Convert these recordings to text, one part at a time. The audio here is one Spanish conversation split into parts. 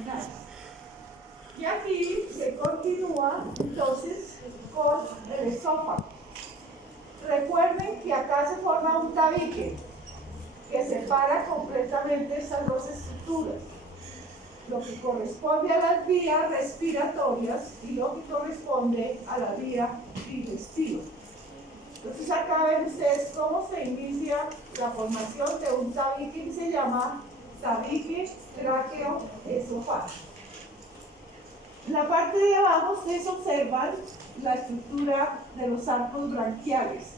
pulmonares. Y aquí se continúa entonces con el esófago. Recuerden que acá se forma un tabique que separa completamente estas dos estructuras, lo que corresponde a las vías respiratorias y lo que corresponde a la vía digestiva. Entonces acá ven ustedes cómo se inicia la formación de un tabique que se llama tabique tráqueo-esofágico. En la parte de abajo ustedes observan la estructura de los arcos branquiales.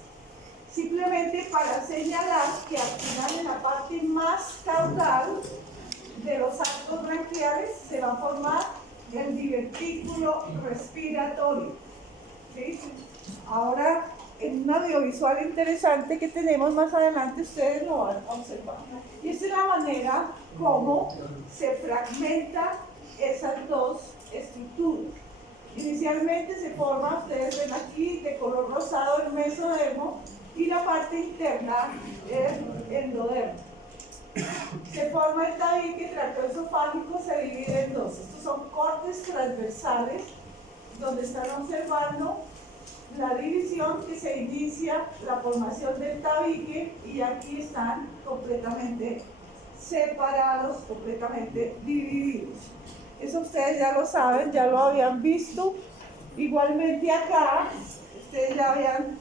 Simplemente para señalar que al final, en la parte más caudal de los arcos branquiales, se va a formar el divertículo respiratorio. ¿Sí? Ahora, en un audiovisual interesante que tenemos más adelante, ustedes lo van a observar. Y esta es la manera como se fragmentan esas dos estructuras. Inicialmente se forma, ustedes ven aquí, de color rosado el mesodermo, y la parte interna el endodermo. Se forma el tabique tráqueo-esofágico, se divide en dos. Estos son cortes transversales, donde están observando la división que se inicia la formación del tabique, y aquí están completamente separados, completamente divididos. Eso ustedes ya lo saben, ya lo habían visto. Igualmente acá, ustedes ya habían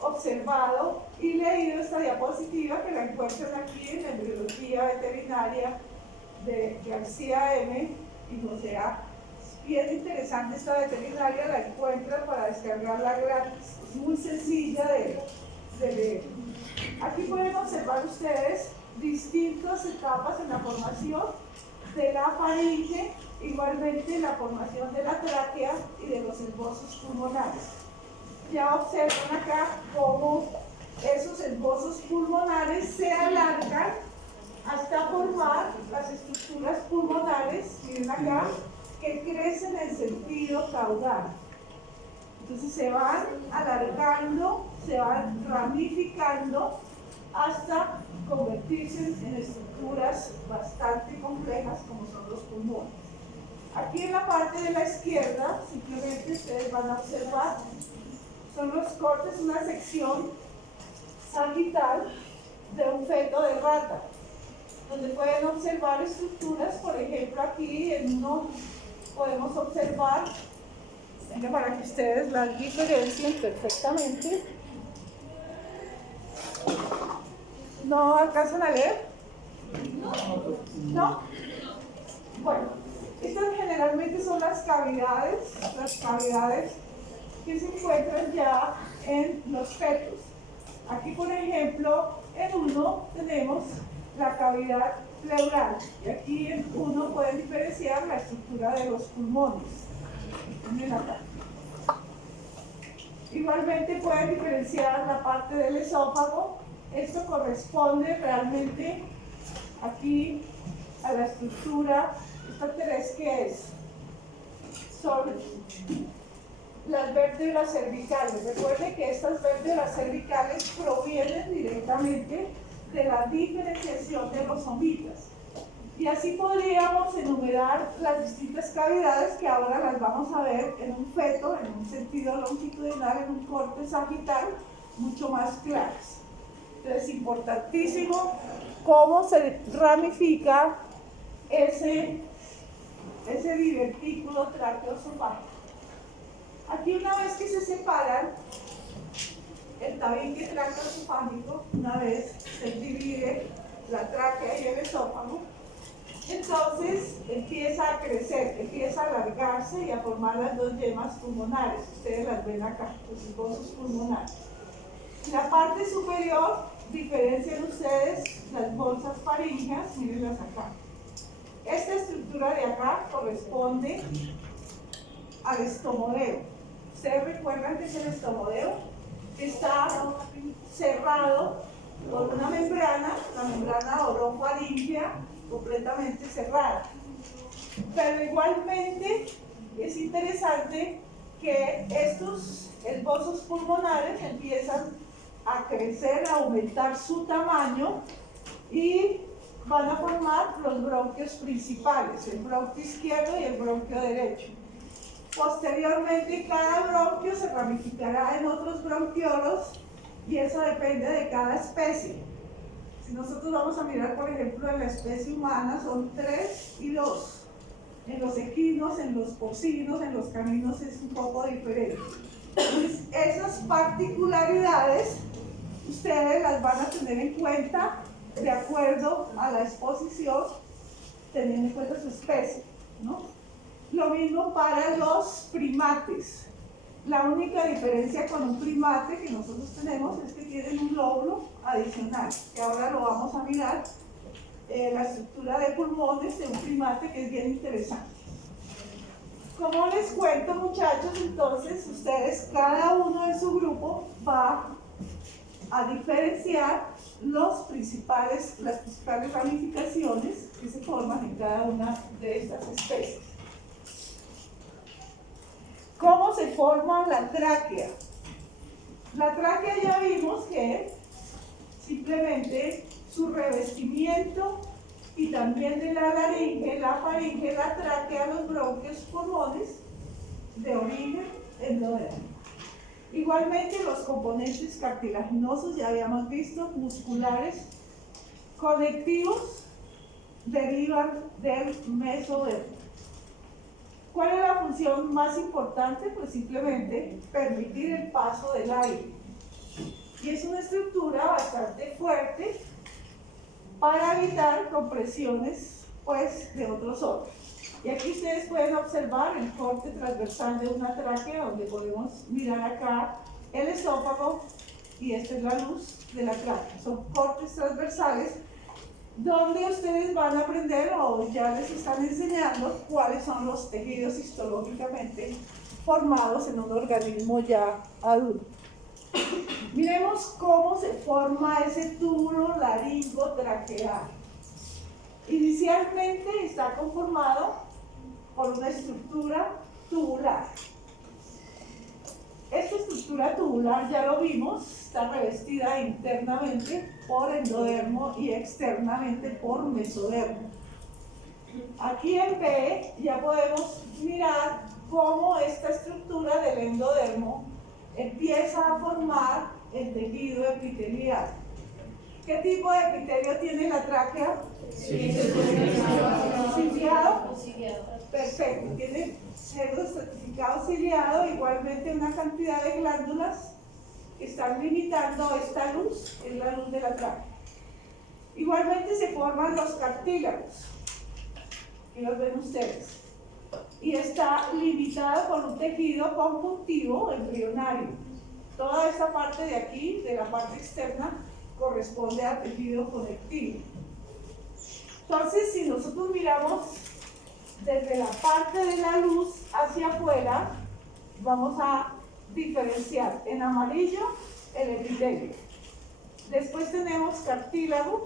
observado y leído esta diapositiva, que la encuentran aquí en la Embriología Veterinaria de García M. y José A. Bien interesante esta veterinaria, la encuentran para descargarla gratis, es muy sencilla de leer. Aquí pueden observar ustedes distintas etapas en la formación de la faringe, igualmente la formación de la tráquea y de los esbozos pulmonares. Ya observan acá cómo esos esbozos pulmonares se alargan hasta formar las estructuras pulmonares, miren acá, que crecen en sentido caudal. Entonces se van alargando, se van ramificando hasta convertirse en estructuras bastante complejas como son los pulmones. Aquí en la parte de la izquierda, simplemente ustedes van a observar, son los cortes, una sección sagital de un feto de rata, donde pueden observar estructuras. Por ejemplo, aquí en uno podemos observar, para que ustedes las diferencien perfectamente. ¿No alcanzan a leer? ¿No? Bueno, estas generalmente son las cavidades que se encuentran ya en los fetos. Aquí, por ejemplo, en uno tenemos la cavidad pleural, y aquí en uno pueden diferenciar la estructura de los pulmones. Miren acá. Igualmente pueden diferenciar la parte del esófago. Esto corresponde realmente aquí a la estructura. Esta tres, ¿qué es? Son las vértebras cervicales. Recuerden que estas vértebras cervicales provienen directamente de la diferenciación de los somitas. Y así podríamos enumerar las distintas cavidades que ahora las vamos a ver en un feto, en un sentido longitudinal, en un corte sagital, mucho más claras. Entonces, importantísimo cómo se ramifica ese divertículo tráqueo-esofágico. Aquí, una vez que se separan el tabique tráqueo-esofágico, una vez se divide la tráquea y el esófago, entonces empieza a crecer, empieza a alargarse y a formar las dos yemas pulmonares. Ustedes las ven acá, los esbozos pulmonares. En la parte superior diferencian ustedes las bolsas faríngeas, mírenlas acá. Esta estructura de acá corresponde al estomodeo. ¿Ustedes recuerdan qué es el estomodeo? Está cerrado por una membrana, la membrana orofaríngea, completamente cerrada. Pero igualmente es interesante que estos esbozos pulmonares empiezan a crecer, a aumentar su tamaño, y van a formar los bronquios principales, el bronquio izquierdo y el bronquio derecho. Posteriormente, cada bronquio se ramificará en otros bronquiolos y eso depende de cada especie. Si nosotros vamos a mirar, por ejemplo, en la especie humana, son 3 y 2. En los equinos, en los porcinos, en los caninos es un poco diferente. Entonces, esas particularidades ustedes las van a tener en cuenta de acuerdo a la exposición, teniendo en cuenta su especie, ¿no? Lo mismo para los primates. La única diferencia con un primate que nosotros tenemos es que tienen un lóbulo adicional, que ahora lo vamos a mirar, la estructura de pulmones de un primate, que es bien interesante. Como les cuento, muchachos, entonces ustedes, cada uno de su grupo va a diferenciar las principales ramificaciones que se forman en cada una de estas especies. ¿Cómo se forma la tráquea? La tráquea ya vimos que simplemente su revestimiento y también de la laringe, la faringe, la tráquea, los bronquios, pulmones, de origen endodermo. Igualmente los componentes cartilaginosos, ya habíamos visto, musculares, conectivos, derivan del mesodermo. ¿Cuál es la función más importante? Pues simplemente permitir el paso del aire. Y es una estructura bastante fuerte para evitar compresiones, pues, de otros órganos. Y aquí ustedes pueden observar el corte transversal de una tráquea, donde podemos mirar acá el esófago, y esta es la luz de la tráquea. Son cortes transversales donde ustedes van a aprender, o ya les están enseñando, cuáles son los tejidos histológicamente formados en un organismo ya adulto. Miremos cómo se forma ese túbulo laringotraqueal. Inicialmente está conformado por una estructura tubular. Esta estructura tubular, ya lo vimos, está revestida internamente por endodermo y externamente por mesodermo. Aquí en B ya podemos mirar cómo esta estructura del endodermo empieza a formar el tejido epitelial. ¿Qué tipo de epitelio tiene la tráquea? ¿Ciliado? Perfecto, tiene pseudoestratificado ciliado, igualmente una cantidad de glándulas que están limitando esta luz, es la luz de la tráquea. Igualmente se forman los cartílagos, que los ven ustedes, y está limitado por un tejido conjuntivo embrionario. Toda esta parte de aquí, de la parte externa, corresponde al tejido conectivo. Entonces, si nosotros miramos desde la parte de la luz hacia afuera, vamos a diferenciar en amarillo el epitelio. Después tenemos cartílago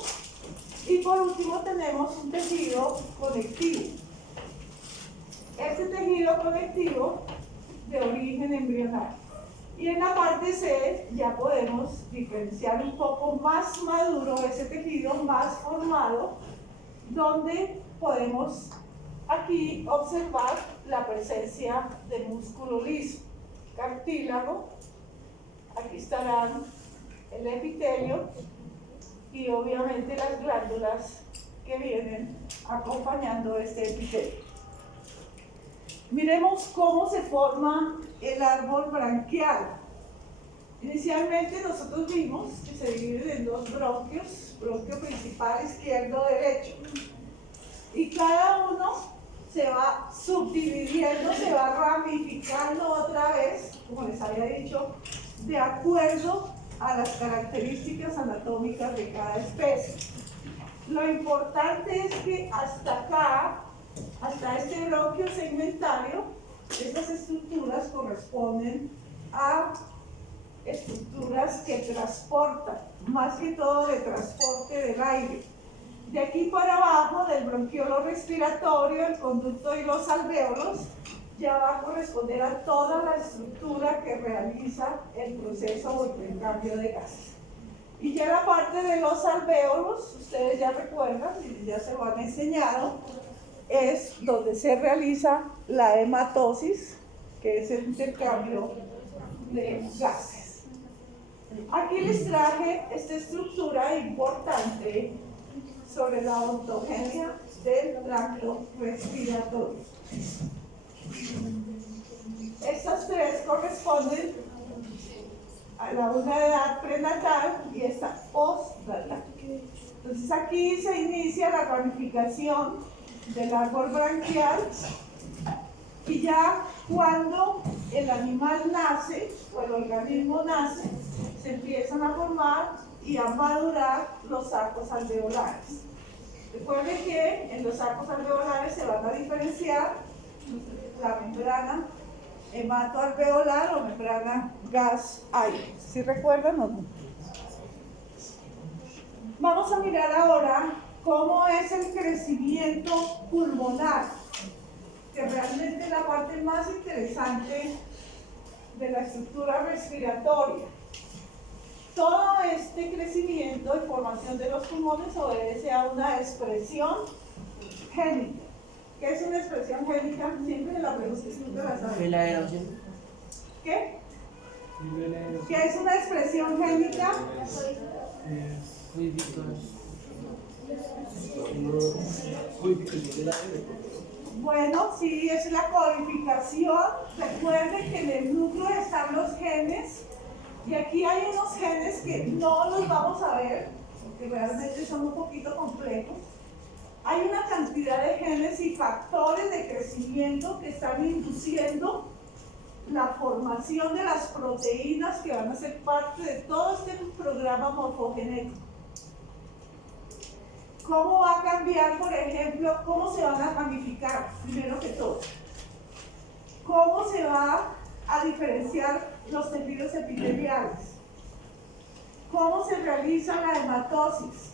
y por último tenemos un tejido conectivo. Este tejido conectivo de origen embrionario. Y en la parte C ya podemos diferenciar un poco más maduro ese tejido, más formado, donde podemos aquí observar la presencia de músculo liso, cartílago. Aquí estarán el epitelio y obviamente las glándulas que vienen acompañando este epitelio. Miremos cómo se forma el árbol branquial. Inicialmente nosotros vimos que se divide en dos bronquios, bronquio principal izquierdo, derecho. Y cada uno se va subdividiendo, se va ramificando otra vez, como les había dicho, de acuerdo a las características anatómicas de cada especie. Lo importante es que hasta acá, hasta este bronquio segmentario, estas estructuras corresponden a estructuras que transportan, más que todo de transporte del aire. De aquí para abajo, del bronquiolo respiratorio, el conducto y los alvéolos, ya va a corresponder a toda la estructura que realiza el proceso o intercambio de gases. Y ya la parte de los alvéolos, ustedes ya recuerdan, y ya se lo han enseñado, es donde se realiza la hematosis, que es el intercambio de gases. Aquí les traje esta estructura importante sobre la ontogenia del tracto respiratorio. Estas tres corresponden a una edad prenatal y esta postnatal. Entonces aquí se inicia la ramificación del árbol branquial y ya cuando el animal nace o el organismo nace, se empiezan a formar y a madurar los arcos alveolares. Recuerden que en los arcos alveolares se van a diferenciar la membrana hematoalveolar o membrana gas-aire. ¿Sí recuerdan o no? Vamos a mirar ahora cómo es el crecimiento pulmonar, que realmente es la parte más interesante de la estructura respiratoria. Todo este crecimiento y formación de los pulmones obedece a una expresión génica. ¿Qué es una expresión génica? Siempre la pregunta es nunca la saben. ¿Qué? ¿Qué es una expresión génica? Bueno, sí, es la codificación. Recuerden que en el núcleo están los genes. Y aquí hay unos genes que no los vamos a ver, porque realmente son un poquito complejos. Hay una cantidad de genes y factores de crecimiento que están induciendo la formación de las proteínas que van a ser parte de todo este programa morfogenético. ¿Cómo va a cambiar, por ejemplo, cómo se van a ramificar, primero que todo? ¿Cómo se va a diferenciar los tejidos epiteliales? ¿Cómo se realiza la hematosis?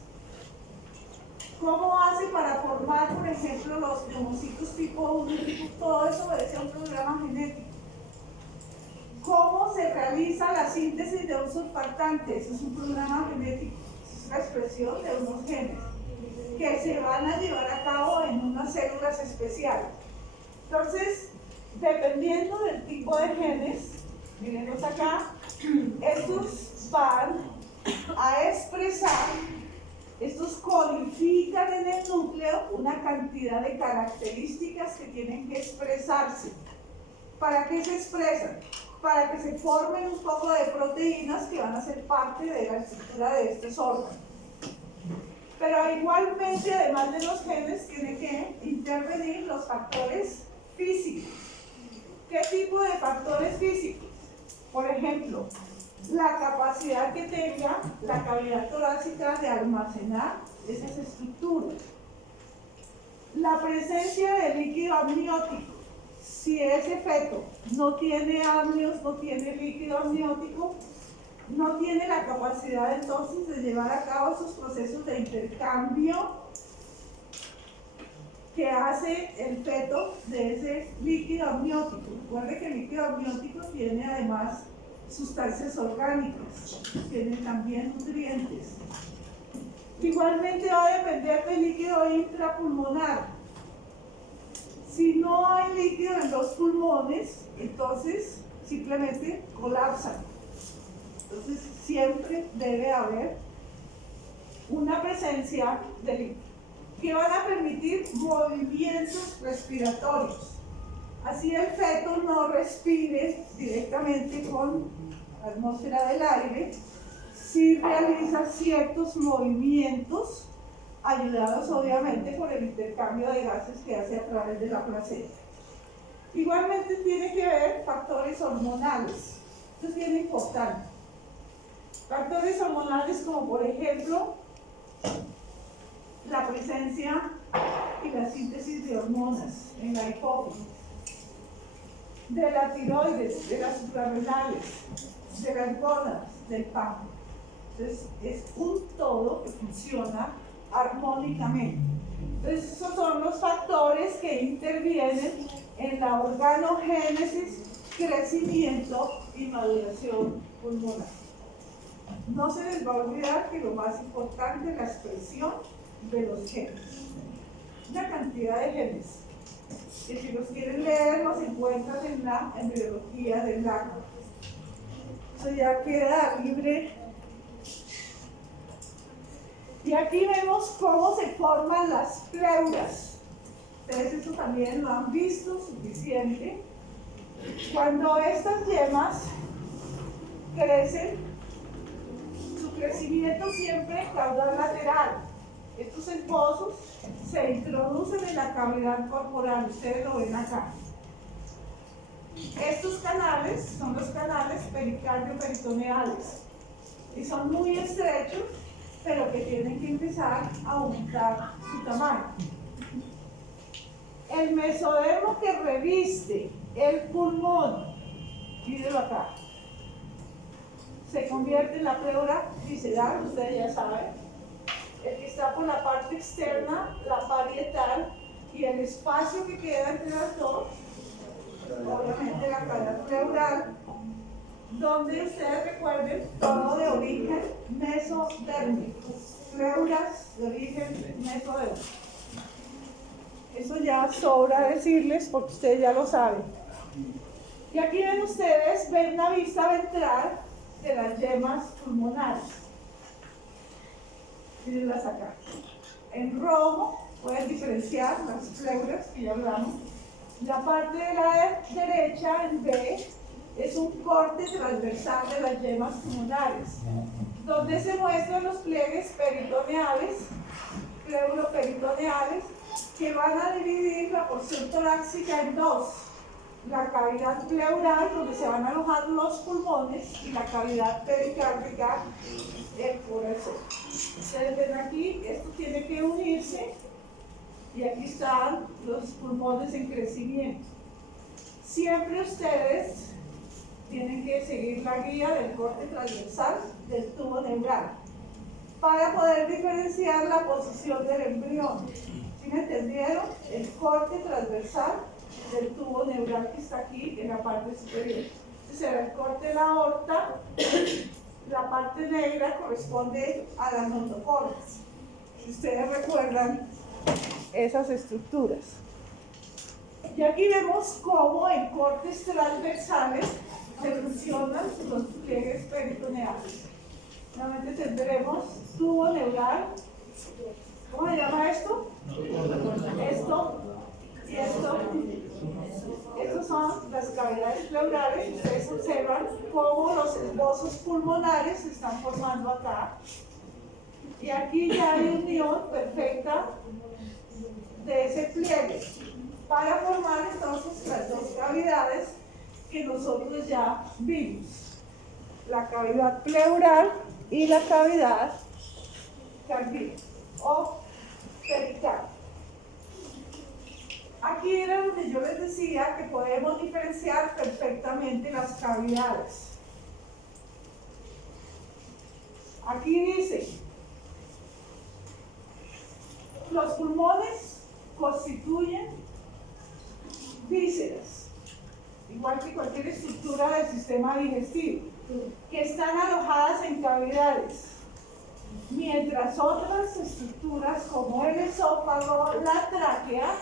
¿Cómo hace para formar, por ejemplo, los neumocitos tipo 1 y tipo 2? Todo eso obedece a un programa genético. ¿Cómo se realiza la síntesis de un surfactante? Eso es un programa genético, es la expresión de unos genes que se van a llevar a cabo en unas células especiales. Entonces, dependiendo del tipo de genes, mírenos acá, estos van a expresar, estos codifican en el núcleo una cantidad de características que tienen que expresarse. ¿Para qué se expresan? Para que se formen un poco de proteínas que van a ser parte de la estructura de estos órganos. Pero igualmente, además de los genes, tienen que intervenir los factores físicos. ¿Qué tipo de factores físicos? Por ejemplo, la capacidad que tenga la cavidad torácica de almacenar esas estructuras. La presencia de líquido amniótico. Si ese feto no tiene amnios, no tiene líquido amniótico, no tiene la capacidad entonces de llevar a cabo esos procesos de intercambio que hace el feto de ese líquido amniótico. Recuerde que el líquido amniótico tiene además sustancias orgánicas, tiene también nutrientes. Igualmente va a depender del líquido intrapulmonar. Si no hay líquido en los pulmones, entonces simplemente colapsan. Entonces siempre debe haber una presencia de líquido que van a permitir movimientos respiratorios. Así el feto no respire directamente con la atmósfera del aire, sí realiza ciertos movimientos ayudados obviamente por el intercambio de gases que hace a través de la placenta. Igualmente tiene que ver factores hormonales. Esto es bien importante. Factores hormonales como por ejemplo la presencia y la síntesis de hormonas en la hipófisis, de la tiroides, de las suprarrenales, de las gónadas, del páncreas. Entonces es un todo que funciona armónicamente. Entonces esos son los factores que intervienen en la organogénesis, crecimiento y maduración pulmonar. no se les va a olvidar que lo más importante es la expresión de los genes. Una cantidad de genes. Y si los quieren leer, los encuentran en la embriología del lago. Eso ya queda libre. Y aquí vemos cómo se forman las pleuras. Ustedes eso también lo han visto suficiente. Cuando estas yemas crecen, su crecimiento siempre es caudal lateral. Estos esposos se introducen en la cavidad corporal, ustedes lo ven acá. Estos canales son los canales pericardio-peritoneales y son muy estrechos, pero que tienen que empezar a aumentar su tamaño. El mesodermo que reviste el pulmón, mírenlo acá, se convierte en la pleura visceral, ustedes ya saben. El que está por la parte externa, la parietal, y el espacio que queda entre las dos, obviamente la cavidad pleural, donde ustedes recuerden todo de origen mesodérmico, pleuras de origen mesodérmico. Eso ya sobra decirles porque ustedes ya lo saben. Y aquí ven ustedes, ven una vista ventral de las yemas pulmonares. Mírenlas acá. En rojo pueden diferenciar las pleuras que ya hablamos. La parte de la derecha, en B, es un corte transversal de las yemas pulmonares, donde se muestran los pliegues peritoneales, pleuroperitoneales, que van a dividir la porción torácica en dos: la cavidad pleural, donde se van a alojar los pulmones, y la cavidad pericárdica, el corazón. Ustedes ven aquí, esto tiene que unirse, y aquí están los pulmones en crecimiento. Siempre ustedes tienen que seguir la guía del corte transversal del tubo neural para poder diferenciar la posición del embrión. ¿Sí me entendieron? El corte transversal del tubo neural que está aquí en la parte superior. Este será el corte de la aorta. La parte negra corresponde a las notocordas. Si ustedes recuerdan esas estructuras. Y aquí vemos cómo en cortes transversales se funcionan los pliegues peritoneales. Nuevamente tendremos tubo neural. ¿Cómo se llama esto? Esto y esto. Estas son las cavidades pleurales. Ustedes observan cómo los esbozos pulmonares se están formando acá. Y aquí ya hay unión perfecta de ese pliegue para formar entonces las dos cavidades que nosotros ya vimos: la cavidad pleural y la cavidad cardíaca o pericardio. Aquí era donde yo les decía que podemos diferenciar perfectamente las cavidades. Aquí dice: los pulmones constituyen vísceras, igual que cualquier estructura del sistema digestivo, que están alojadas en cavidades, mientras otras estructuras como el esófago, la tráquea,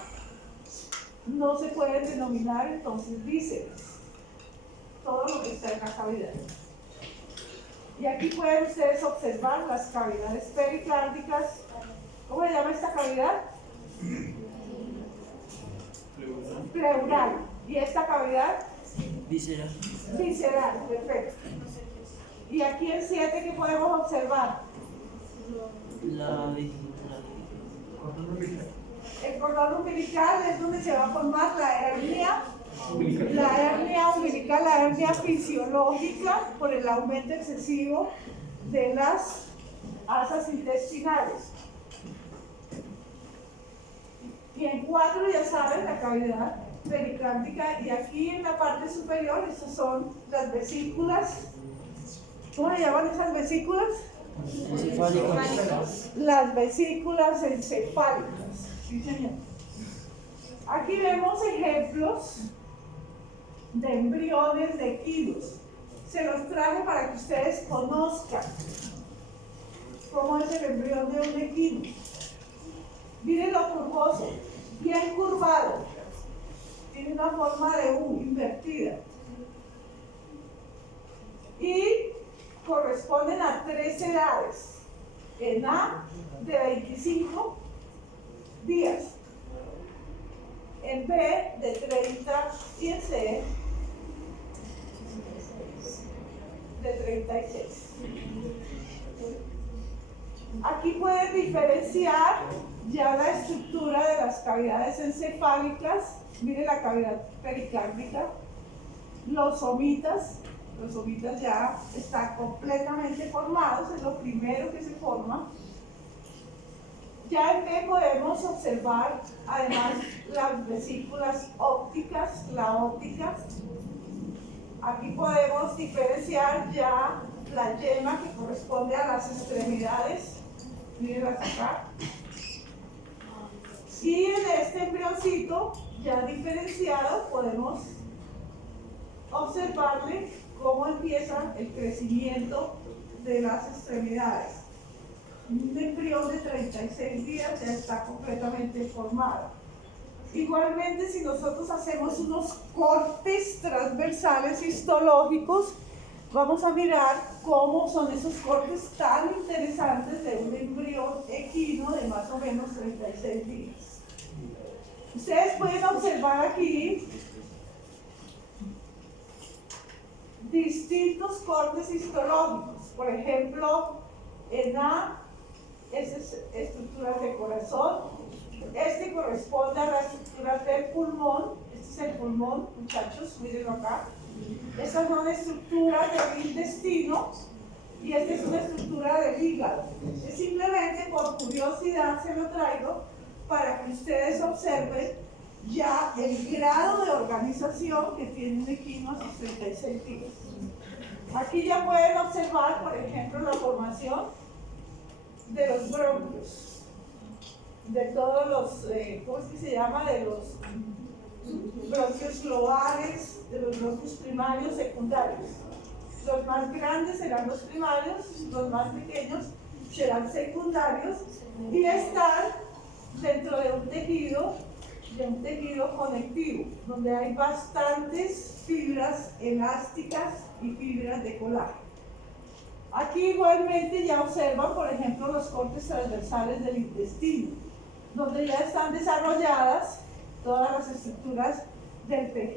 no se pueden denominar entonces vísceras, todo lo que está en la cavidad. Y aquí pueden ustedes observar las cavidades pericárdicas. ¿Cómo se llama esta cavidad? Pleural. ¿Y esta cavidad? Visceral. Visceral, perfecto. ¿Y aquí en 7 qué podemos observar? El cordón umbilical es donde se va a formar la hernia umbilical, la hernia fisiológica por el aumento excesivo de las asas intestinales. Y en 4 ya saben la cavidad pericárdica, y aquí en la parte superior estas son las vesículas. ¿Cómo se llaman esas vesículas? Las vesículas encefálicas. Sí, señor. Aquí vemos ejemplos de embriones de kilos. se los traje para que ustedes conozcan cómo es el embrión de un equino. Miren lo curvoso, bien curvado, tiene una forma de U invertida y corresponden a 3 edades. En A de 25 días, en B de 30 y en C de 36. Aquí pueden diferenciar ya la estructura de las cavidades encefálicas. Miren la cavidad pericárdica, los somitas ya están completamente formados, es lo primero que se forma. Ya en B podemos observar además las vesículas ópticas, la óptica. Aquí podemos diferenciar ya la yema que corresponde a las extremidades. Mírenlas acá. Y en este embrioncito ya diferenciado podemos observarle cómo empieza el crecimiento de las extremidades. Un embrión de 36 días ya está completamente formado. Igualmente, si nosotros hacemos unos cortes transversales histológicos, vamos a mirar cómo son esos cortes tan interesantes de un embrión equino de más o menos 36 días. Ustedes pueden observar aquí distintos cortes histológicos. Por ejemplo, en A, es estructuras de corazón. Este corresponde a la estructura del pulmón. Este es el pulmón, muchachos, mírenlo acá. Estas son estructuras del intestino y esta es una estructura del hígado. Simplemente por curiosidad se lo traigo para que ustedes observen ya el grado de organización que tiene un equino a sus 36 días. Aquí ya pueden observar, por ejemplo, la formación de los bronquios, de todos los, ¿cómo es que se llama? De los bronquios globales, de los bronquios primarios, secundarios. Los más grandes serán los primarios, los más pequeños serán secundarios y están dentro de un tejido conectivo, donde hay bastantes fibras elásticas y fibras de colágeno. Aquí igualmente ya observan, por ejemplo, los cortes transversales del intestino, donde ya están desarrolladas todas las estructuras del tejido.